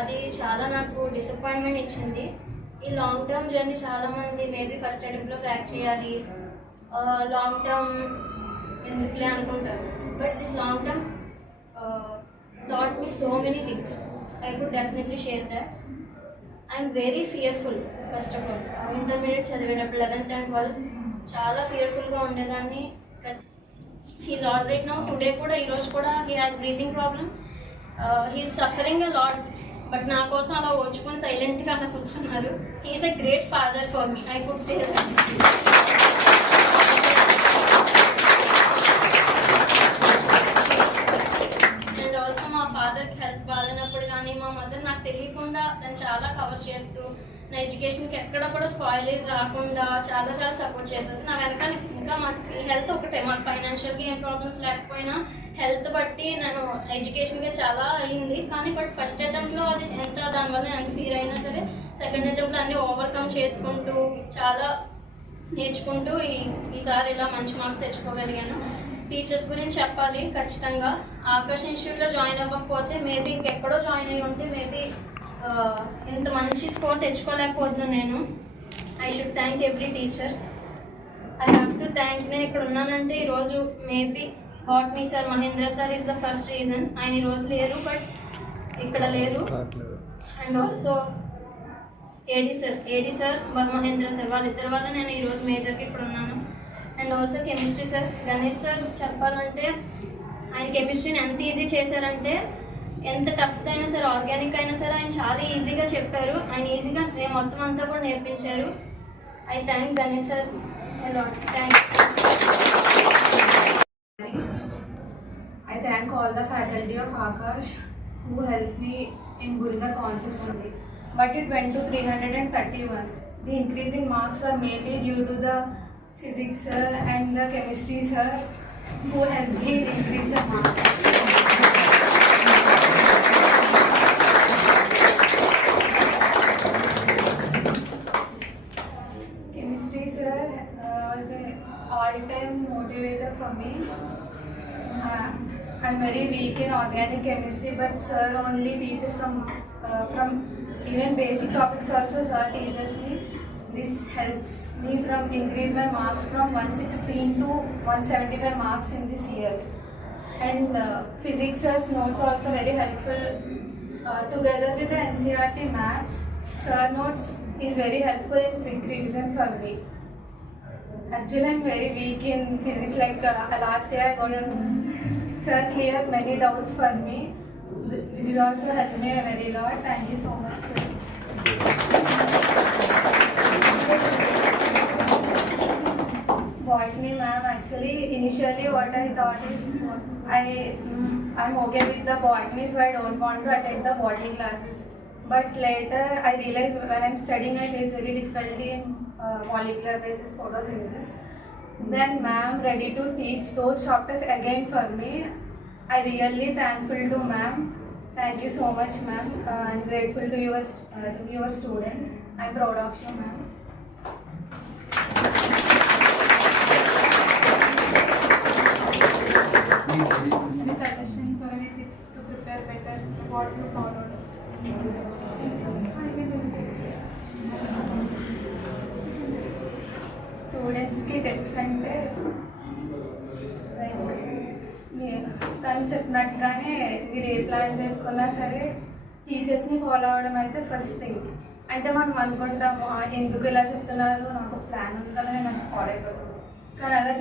అది చాలా నాకు డిసప్పాయింట్మెంట్ ఇచ్చింది. ఈ లాంగ్ టర్మ్ జర్నీ చాలా మంది మేబీ ఫస్ట్ అటెంప్ట్లో క్రాక్ చేయాలి. లాంగ్ టర్మ్ ఎందుకులే అనుకుంటారు. But this long term thought me so many things I could definitely share that I'm very fearful first of all intermediate చదివేటప్పుడు లెవెన్త్ అండ్ ట్వెల్త్ చాలా ఫియర్ఫుల్గా ఉండేదాన్ని. హీస్ ఆల్ నౌ టుడే కూడా ఈరోజు కూడా he has breathing problem he's suffering a lot but నా కోసం అలా ఓచుకొని సైలెంట్గా అలా కూర్చున్నారు. He's a great father for me I could say and also మా ఫాదర్కి హెల్త్ బాగాలేనప్పుడు కానీ మా మదర్ నాకు తెలియకుండా తను చాలా కవర్ చేస్తూ నా ఎడ్యుకేషన్కి ఎక్కడ కూడా స్పాయిలేజ్ రాకుండా చాలా చాలా సపోర్ట్ చేస్తుంది నా వెనకాల ఇంకా మాకు హెల్త్ ఒకటే పైన ఫైనాన్షియల్గా ఏం ప్రాబ్లమ్స్ లేకపోయినా హెల్త్ బట్టి నేను ఎడ్యుకేషన్గా చాలా అయింది కానీ బట్ ఫస్ట్ అటెంప్ట్లో అది ఎంత దానివల్ల ఎంత ఫీల్ అయినా సరే సెకండ్ అటెంప్ట్లో అన్ని ఓవర్కమ్ చేసుకుంటూ చాలా నేర్చుకుంటూ ఈ ఈసారి ఇలా మంచి మార్క్స్ తెచ్చుకోగలిగాను. టీచర్స్ గురించి చెప్పాలి ఖచ్చితంగా. ఆకాశ్ ఇన్స్టిట్యూట్లో జాయిన్ అవ్వకపోతే మేబీ ఇంకెక్కడో జాయిన్ అయ్యి ఉంటే మేబీ ఇంత మంచి స్కోర్ తెచ్చుకోలేకపోతున్నాను నేను. I should thank every teacher I have to thank నేను ఇక్కడ ఉన్నానంటే ఈరోజు maybe botany sir Mahendra sir is the first reason ఆయన ఈరోజు లేరు బట్ ఇక్కడ లేరు. And also AD sir AD sir were Mahendra sir వాళ్ళిద్దరి వల్ల నేను ఈరోజు మేజర్కి ఇప్పుడు ఉన్నాను. And also chemistry sir Ganesh sir చెప్పాలంటే ఆయన కెమిస్ట్రీని ఎంత ఈజీ చేశారంటే ఎంత టఫ్ అయినా సరే ఆర్గానిక్ అయినా సరే ఆయన చాలా ఈజీగా చెప్పారు. ఆయన ఈజీగా మేము మొత్తం అంతా కూడా నేర్పించారు. I thank Ganesh sir a lot. Thank I thank all the faculty of Akash who helped me in building the concepts only. But it went to 331. The increase in marks were mainly due to the physics sir and the chemistry sir who helped me increase the marks. All-time motivator for me. Uh, I'm very weak in organic chemistry, but sir only teaches from uh, from even basic topics also. Sir teaches me. This helps me from increase my marks from 116 to 175 marks in this year. And uh, physics sir's notes also very helpful. Uh, together with the NCRT maps, sir notes is very helpful in quick revision for me. Actually, I'm very weak in physics. Like uh, last year, I got a sir clear many doubts for me. This is also helped me a very lot. Thank you so much, sir. Botany ma'am, actually, initially what I thought is, I mm, I'm okay with the botany, so I don't want to attend the botany classes. But later, I realized when I'm studying, I face very difficulty in uh, molecular basis photosynthesis. Then ma'am ready to teach those chapters again for me. I really thankful to ma'am. Thank you so much, ma'am. Uh, I'm grateful to your uh, to your student. I'm proud of you, ma'am. అంటే తను చెప్పినట్టుగానే మీరు ఏ plan చేసుకున్నా సరే టీచర్స్ని follow అవ్వడం అయితే first thing. అంటే మనం అనుకుంటాము ఎందుకు ఇలా చెప్తున్నారు? నాకు ప్లాన్ ఉంది కదా నేను ఫాలో అయిపోతాను కానీ అలా